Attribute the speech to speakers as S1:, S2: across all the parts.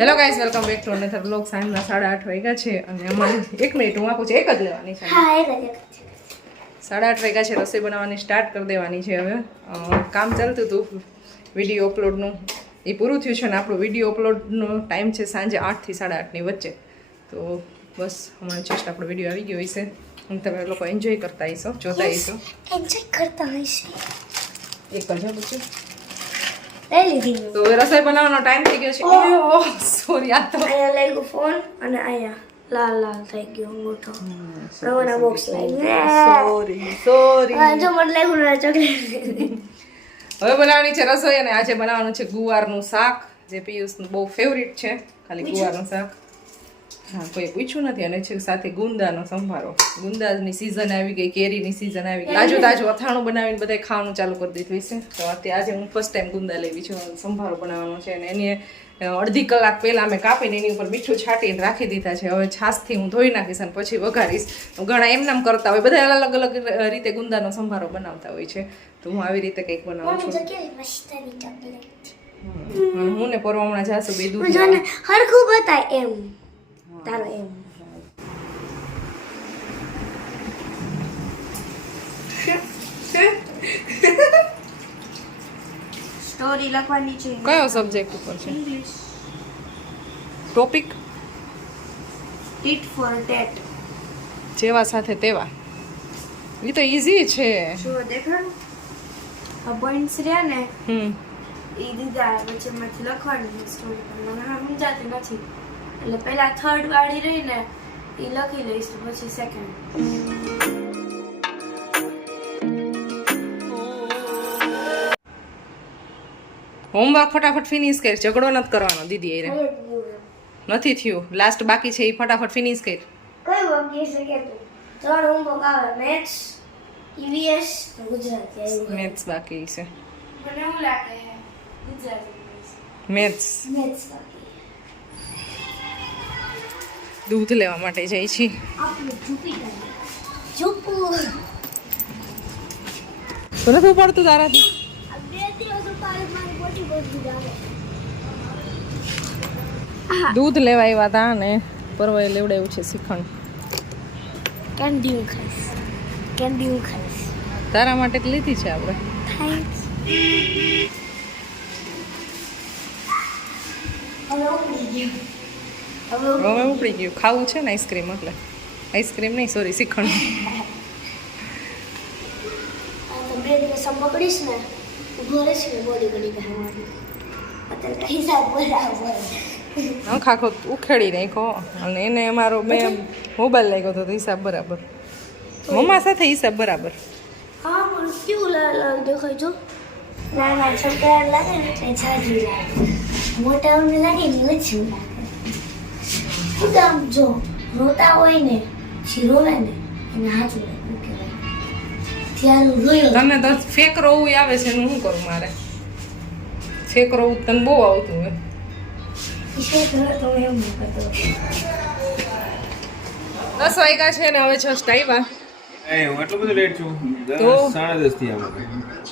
S1: Hello guys welcome back to another blog સાંજના સાડા આઠ વાગ્યા છે અને અમારે એક મિનિટ હું આપું છું. એક જ લેવાની છે.
S2: હા.
S1: સાડા આઠ વાગ્યા છે રસોઈ બનાવવાની સ્ટાર્ટ કરી દેવાની છે હવે. કામ ચાલતું હતું વીડિયો અપલોડનું એ પૂરું થયું છે ને આપણો વીડિયો અપલોડનો ટાઈમ છે સાંજે આઠથી સાડા આઠની વચ્ચે. તો બસ હમણાં જસ્ટ આપણો વીડિયો આવી ગયો હશે. અને તમે લોકો એન્જોય કરતા હશો જોતા હશો.
S2: એન્જોય કરતા હશે.
S1: એક જ બધું
S2: લઈ લીધી
S1: તો હવે રસોઈ બનાવવાનો ટાઈમ થઈ ગયો છે. સોરી આ તો
S2: અહીંયા લઈ ગયો ફોન અને અહીંયા લાલ લાલ થઈ ગયો મોટો રવાના બોક્સ લઈ
S1: સોરી સોરી
S2: જો મને ચોકલેટ
S1: હવે બનાવવાની છે રસોઈ અને આજે બનાવવાનું છે ગુવારનું શાક. જે પિયુષનું બહુ ફેવરિટ છે. ખાલી ગુવારનું શાક. હા કોઈ પૂછ્યું નથી. અને છે સાથે ગુંદાનો સંભારો. ગુંદાની સિઝન આવી ગઈ કેરીની સિઝન આવી ગઈ. તાજું તાજું અથાણું બનાવીને બધાય ખાવાનું ચાલુ કરી દીધું છે તો અત્યારે આજે હું ફર્સ્ટ ટાઈમ ગુંદા લેવી છું. સંભારો બનાવવાનો છે. અને એની અડધી કલાક પહેલાં અમે કાપીને એની ઉપર મીઠું છાંટીને રાખી દીધા છે. હવે છાશથી હું ધોઈ નાખીશ અને પછી વઘારીશ. ઘણા એમનામ કરતા હોય. બધા અલગ અલગ રીતે ગુંદાનો સંભારો બનાવતા હોય છે. તો હું આવી રીતે કંઈક બનાવું છું. હું ને પરવા હમણાં જાસુ બે દૂધ
S2: હરખું બતાય એમ. તારો એમ સ્ટોરી લખવાની છે.
S1: કયો સબ્જેક્ટ ઉપર છે?
S2: ઇંગ્લિશ
S1: ટોપિક
S2: ટીટ ફોર ટેટ
S1: જેવા સાથે તેવા. એ તો ઈઝી છે.
S2: શું દેખાડું આ પોઈન્ટ્સ રહ્યા ને
S1: હમ.
S2: એ દીધા એમાંથી લખવાની સ્ટોરી પણ મને સમજાતી નથી. એટલે પહેલા થર્ડ વાળી રહીને એ લખી લઈશ પછી સેકન્ડ
S1: હોમવર્ક ફટાફટ ફિનિશ કર. ઝઘડો નથી કરવાનો દીદી એ. નથી થયું. લાસ્ટ બાકી છે એ ફટાફટ ફિનિશ કર.
S2: કઈ વાક્ય શકે તું? ત્રણ હોમવર્ક આવે. મેથ્સ ઈવીએસ ગુજરાતી
S1: મેથ્સ બાકી છે.
S2: મને એવું લાગે છે ગુજરાતી
S1: મેથ્સ.
S2: મેથ્સ બાકી.
S1: દૂધ લેવા માટે જઈ છીએ. નથી પડતું તારાથી. દૂધ લેવા આવ્યા હતા ને પરવાએ લેવડાવ્યું છે શ્રીખંડ.
S2: કેન્ડી હું ખાઈશ. કેન્ડી હું ખાઈશ.
S1: તારા માટે લીધી છે આપણે.
S2: થેન્ક્સ હવે હવે
S1: ઉપડી ગયું. ખાવું છે ને આઈસ્ક્રીમ એટલે. આઈસ્ક્રીમ નહીં સોરી
S2: શીખણ પકડીશ ને ને ખાવાની અત્યારે
S1: આખો આખો ઉખેડી નાખ્યો. અને એને અમારો મેં મોબાઈલ લાગ્યો હતો તો હિસાબ બરાબર. મમ્મા સાથે હિસાબ બરાબર.
S2: હા પણ કેવું લાલ લાલ દેખાય છોકરા લાગે ને એટલે જાજુ લાગે. મોટા લાગે ને ઓછું લાગે. શું કામ જો રોતા હોય ને શીરો ને એને હાથ લે
S1: તને તો ફેક રોવું આવે છે એનું શું કરું મારે? ફેક રોવું તને બહુ આવતું હોય. દસ વાગ્યા છે ને હવે જસ્ટ આવ્યા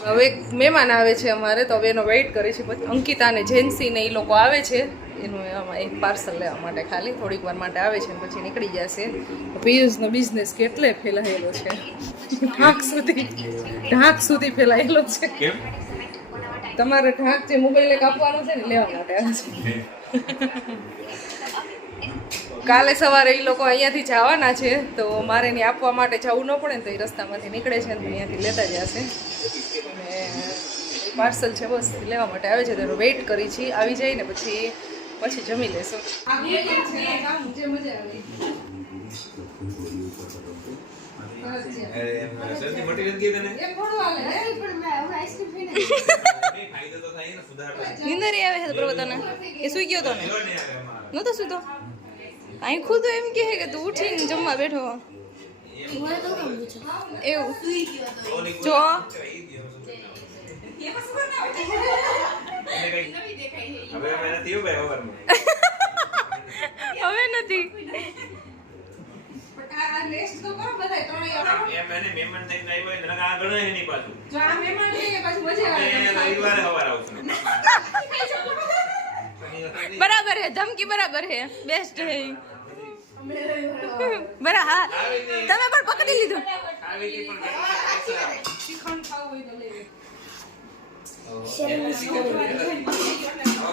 S1: હવે મહેમાન આવે છે અમારે તો હવે એનો વેઇટ કરે છે. પછી અંકિતા અને જેન્સી ને એ લોકો આવે છે. એનું એમાં એક પાર્સલ લેવા માટે ખાલી. થોડીક વાર માટે આવે છે પછી નીકળી જશે. પિયુષનો બિઝનેસ કેટલે ફેલાયેલો છે? ઢાંક સુધી ઢાંક સુધી ફેલાયેલો છે. તમારે ઢાંક જે મોબાઈલે કાપવાનો છે ને લેવા માટે આવે છે. કાલે સવારે એ લોકો અહીંયાથી જવાના છે તો મારે એને આપવા માટે જવું ન પડે ને તો એ રસ્તામાંથી નીકળે છે ને તો અહીંયાથી લેતા જશે. પાર્સલ છે બસ લેવા માટે આવે છે તો વેઇટ કરી છીએ આવી જાય ને પછી પછી જમી લેશું.
S3: નિંદર તને
S4: આવે છે પ્રવતાને એ સુઈ ગયો તો ને નતો સુતો? અહીં ખુદ એમ કહે કે તું ઉઠીને જમવા બેઠો એવું જો
S3: હવે અમે નથી એવું ભાઈ હવારમાં.
S4: હવે નથી
S3: એમ એને મહેમાન થઈને આવ્યો હોય ને નકર આ ગણાય નહીં પાછું
S1: જો આ મહેમાન લઈએ પછી મજા આવે
S3: અમે રવિવારે સવારે આવશું પાણી નથી.
S4: બરાબર હે ધમકી બરાબર હે બેસ્ટ હે ઈ. બરા હા તમે પણ પકડી લીધું
S3: આવી હતી પણ કેટલા પૈસા?
S1: શ્રીખંડ ખાવું હોય તો લઈ લે.
S3: હવે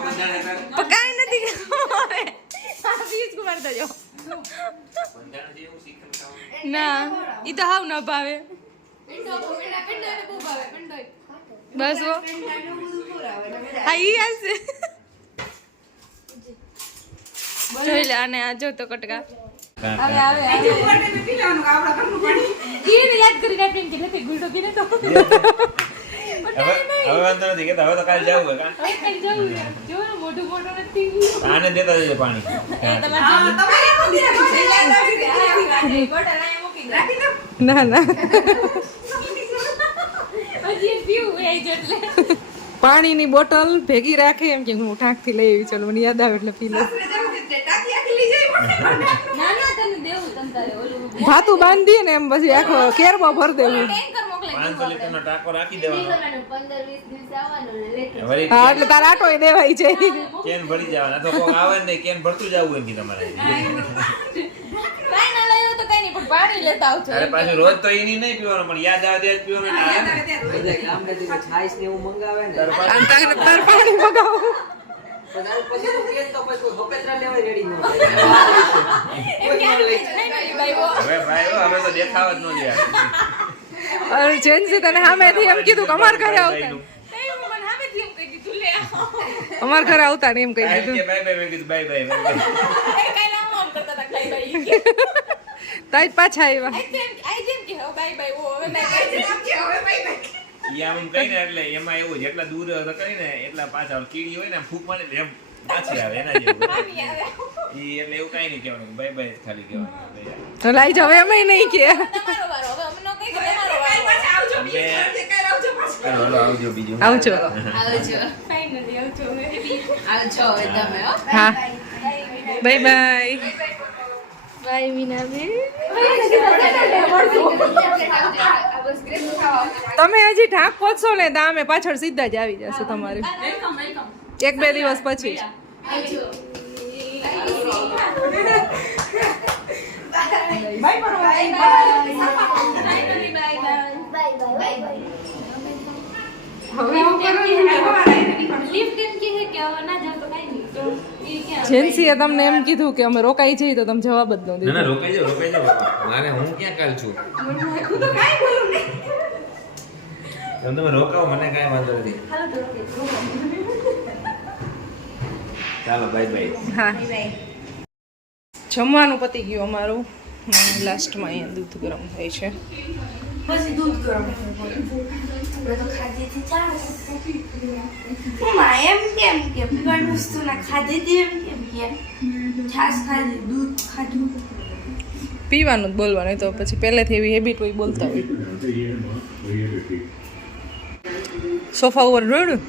S3: બધાને કાંઈ
S4: પણ કાંઈ નથી હવે આ પિયુષ કુમાર તો જો
S3: બંધારણ જેવું શ્રીખંડ ખાવાનું.
S4: ના ઈ તો હાવ ન ભાવે બસ હો હા ઈ હશે જોઈ લે અને આ જો તો કટકા ને
S1: ના પાણીની બોટલ ભેગી રાખે એમ કે હું ટાંકથી લઈ આવી ચાલો મને યાદ આવે એટલે પી લઉં
S4: ના ના તને દેવું તમ તારે ઓલું
S1: ભાતું બાંધી ને એમ પછી આખો કેરમાં ભર દેવું. હા એટલે તારા આટો દેવાય છે.
S3: કેન ભરી જવાના. તો કોક આવે ને કેન ભરતું જવું એમ કે તમારે
S4: કાંઈ ના લાવ્યો તો કાંઈ નહીં પણ પાણી લેતા આવજો
S3: અરે પાછું રોજ તો એની નહીં પીવાનું પણ યાદ આવે ત્યારે જ પીવાનું.
S1: જેન્સી તને સામેથી એમ કીધું કે અમાર ઘરે આવતા. અમાર ઘરે આવતા ને એમ કહી દીધું.
S3: બાય બાય મેં કીધું બાય બાય મેં કીધું.
S1: તાજ પાછા આવ્યા.
S3: આમ એમ કહીને એટલે એમાં એવું જેટલા દૂર કરી ને એટલા પાછા કીડી હોય ને ફૂંક મારે એમ પાછી આવે એના જેવું. ઈ એટલે એવું કઈ નહીં કહેવાનું બાય બાય ખાલી કહેવાનું.
S1: તો લાઈ જાવ એમ નહીં કે.
S3: આવજો બીજું
S1: આવજો હા. Bye bye
S4: bye Minaben.
S1: તમે હજી ઢાંક પહોંચશો ને તો અમે પાછળ સીધા જ આવી જશે તમારે. એક બે દિવસ પછી. જ. જેન્સીએ તમને એમ કીધું કે અમે રોકાઈ જઈએ તો તમે જવાબ જ ન દીધો
S3: ના રોકાઈ જાવ રોકાઈ જાવ મારે હું ક્યાં કાલ છું? તમે તમે રોકાવો મને કાઈ વાંધો નથી. ચાલો બાય બાય
S1: હા. જમવાનું પતી ગયું અમારું. લાસ્ટમાં અહીંયા દૂધ ગરમ થાય છે.
S2: પછી દૂધ ગરમ તો ખાધીથી ચાલે. મમ્મા એમ કેમ? પીવાની વસ્તુ ના ખાધીથી એમ કેમ કે છાશ ખાધી દૂધ ખાધું
S1: પીવાનું જ બોલવાનું તો પછી પહેલેથી એવી હેબિટ હોય બોલતા હોય. સોફા ઉપર જોયું?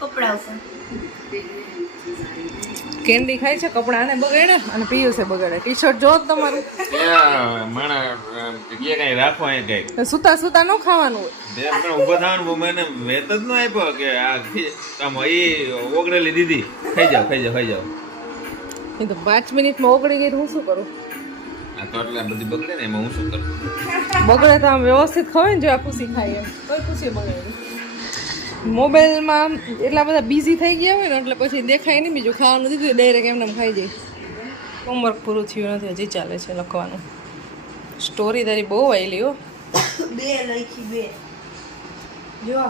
S2: કપડા ઉપર.
S1: કેન્ડી ખાય છે કપડાને બગાડે અને પિયુષે બગાડે ટી શર્ટ જો તમારું.
S3: કે કઈ રાખો અહીં કઈ.
S1: સુતા સુતા ન ખાવાનું હોય.
S3: પણ ઊભો થવાનું મને વેત જ ન આપ્યો કે આ આમ એ ઓગળેલી દીદી ખાઈ જાઓ ખાઈ જાઓ ખાઈ જાવ
S1: એ તો પાંચ મિનિટમાં ઓગળી ગઈ હું શું કરું?
S3: આ તો એટલે બધી બગડે ને એમાં હું શું કરું?
S1: બગડે તો આમ વ્યવસ્થિત ખવાય ને જો આ ખુશી ખાય એમ. કોઈ ખુશી બગડે. મોબાઈલમાં એટલા બધા બિઝી થઈ ગયા હોય ને એટલે પછી દેખાય નહીં બીજું ખાવાનું દીધું ડાયરેક્ટ એમને એમ ખાઈ જાય. હોમવર્ક પૂરું થયું નથી હજી ચાલે છે લખવાનું. સ્ટોરી તારી બહુ આવેલી હો.
S2: બે લખી બે. જો.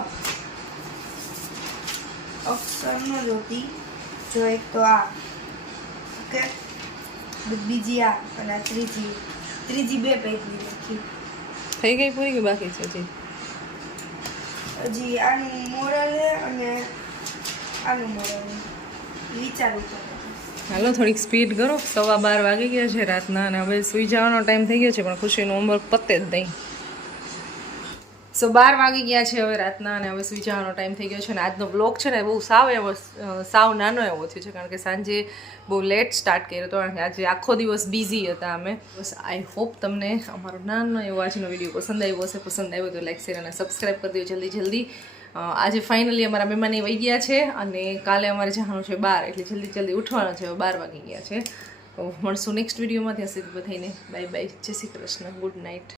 S2: અક્ષર ન જોતી જો એક તો આ. ઓકે? બીજી આ અને આ ત્રીજી. ત્રીજી બે પેજની લખી.
S1: થઈ ગઈ પૂરી કે બાકી છે હજી?
S2: હજી આનું મોરલ અને આનું મોરલ વિચારવું
S1: હાલો, થોડીક સ્પીડ કરો. સવા બાર વાગી ગયા છે રાતના અને હવે સુઈ જવાનો ટાઈમ થઈ ગયો છે, પણ ખુશીનું હોમવર્ક પતે જ નહીં. સો બાર વાગી ગયા છે હવે રાતના અને હવે સુઈ જવાનો ટાઈમ થઈ ગયો છે અને આજનો બ્લોગ છે ને બહુ સાવ એવો સાવ નાનો એવો થયો છે કારણ કે સાંજે બહુ લેટ સ્ટાર્ટ કર્યો હતો કારણ કે આજે આખો દિવસ બિઝી હતા અમે. બસ આઈ હોપ તમને અમારો નાનો એવો આજનો વીડિયો પસંદ આવ્યો હશે. પસંદ આવ્યો તો લાઈક શેર અને સબસ્ક્રાઈબ કરી દો જલ્દી જલ્દી. આજે ફાઇનલી અમારા મહેમાન વહી ગયા છે અને કાલે અમારે જવાનું છે બાર, એટલે જલ્દી જલ્દી ઉઠવાનું છે. હવે બાર વાગી ગયા છે. મળશું નેક્સ્ટ વિડીયોમાં ત્યાં સુધી બધાને બાય બાય જય શ્રી કૃષ્ણ. Good night